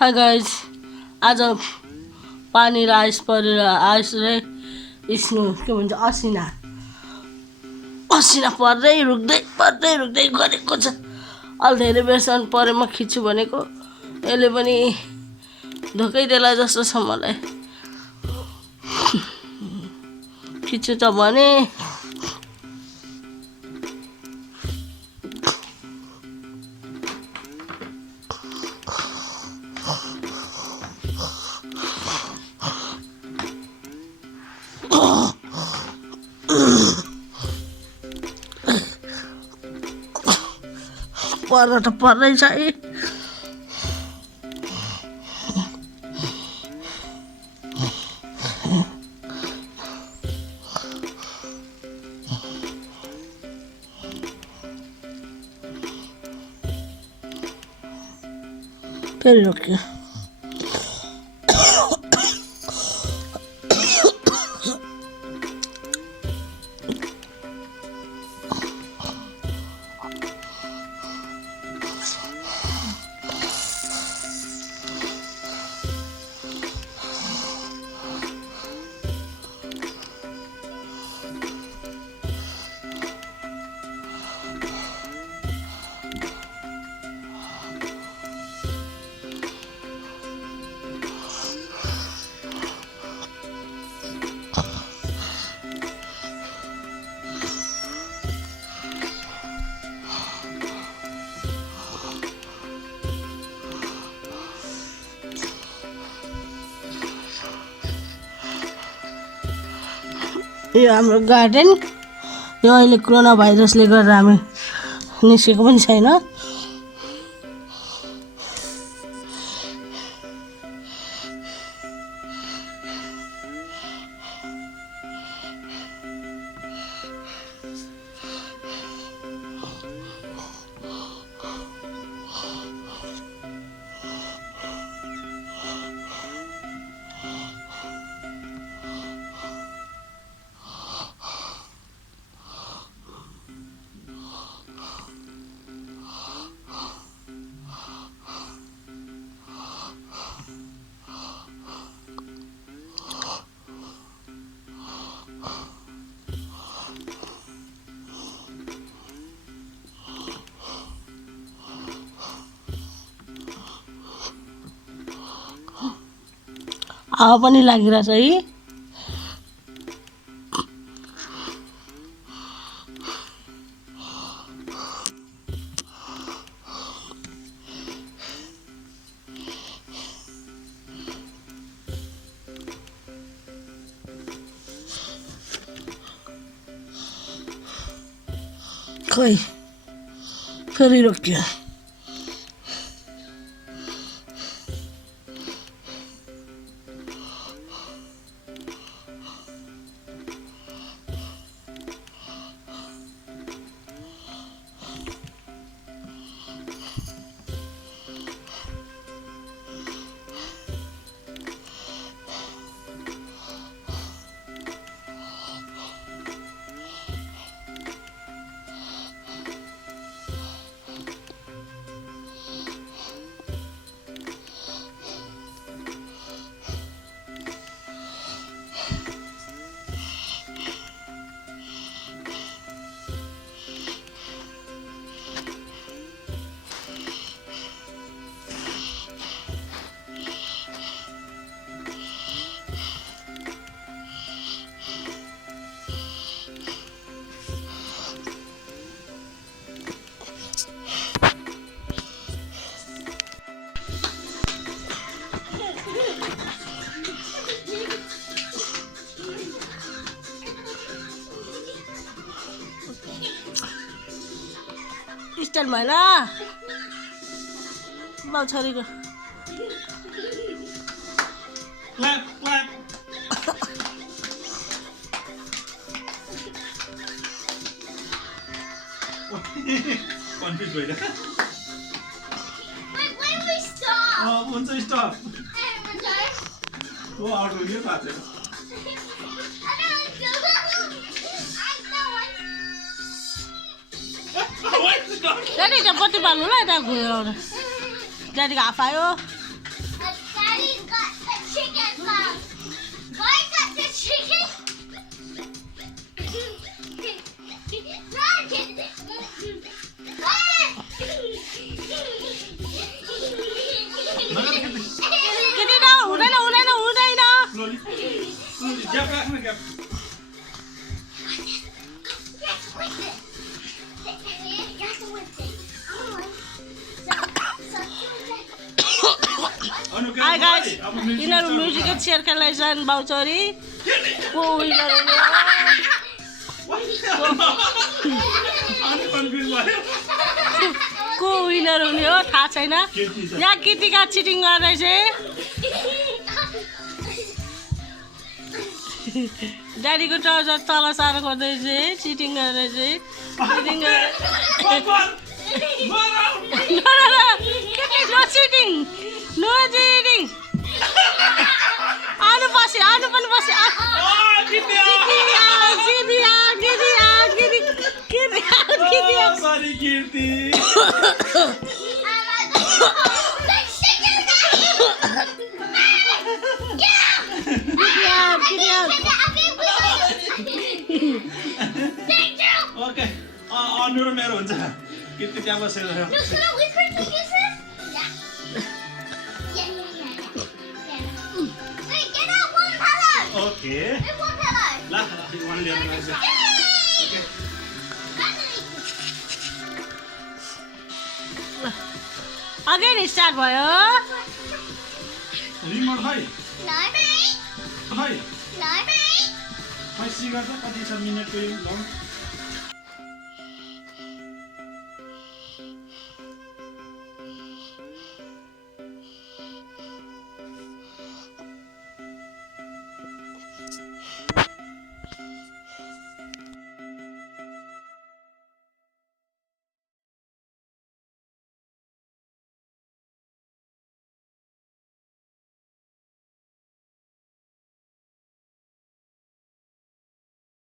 Hi guys आज पानी र आइस परेर आइस र स्नो के भन्छ असिना पर्दै रुक्दै गरेको छ। अलि धेरै बेरसम्म परेमा खिच्छु भनेको यसले पनि धोकै देला जस्तो छ मलाई। खिच्छु त भने पर्न त पर्दैछ है। फेरि रोक्यो। यो हाम्रो गार्डन यो अहिले कोरोना भाइरसले गर्दा हामी निस्केको पनि छैन। हावा पनि लागिरहेछ है। खोइ फेरि रोक्यो। स्टाइल भएन बाउ छोरीको। कन्फ्युज भइरा हुन्छ स्टप वो आउट हो गयो थाहा छैन। बत्ती बाल्नु ल यता घुमेर ड्याडीको हाफ आयो। blanket. Hi guys, यिनीहरू म्युजिकल चेयर खेल्न जान बाउचरी को विनर हुने को विनर हुने हो थाहा छैन यहाँ कितिका चिटिङ गर्दैछ ड्याडीको ट्राउजर तल सारो गर्दैछ चिटिङ गर्दैछ cheating no cheating no cheating आउनु बस्यो आउनु पनि बस्यो Sorry, Kirti. Okay. Honor मेरो हुन्छ किर्ति त्यहाँ बसेर Okay. Lah, one lihat aja. Okay. Again start भयो रिमोट खै खै खै सी गर्छ कति छ मिनेटको लङ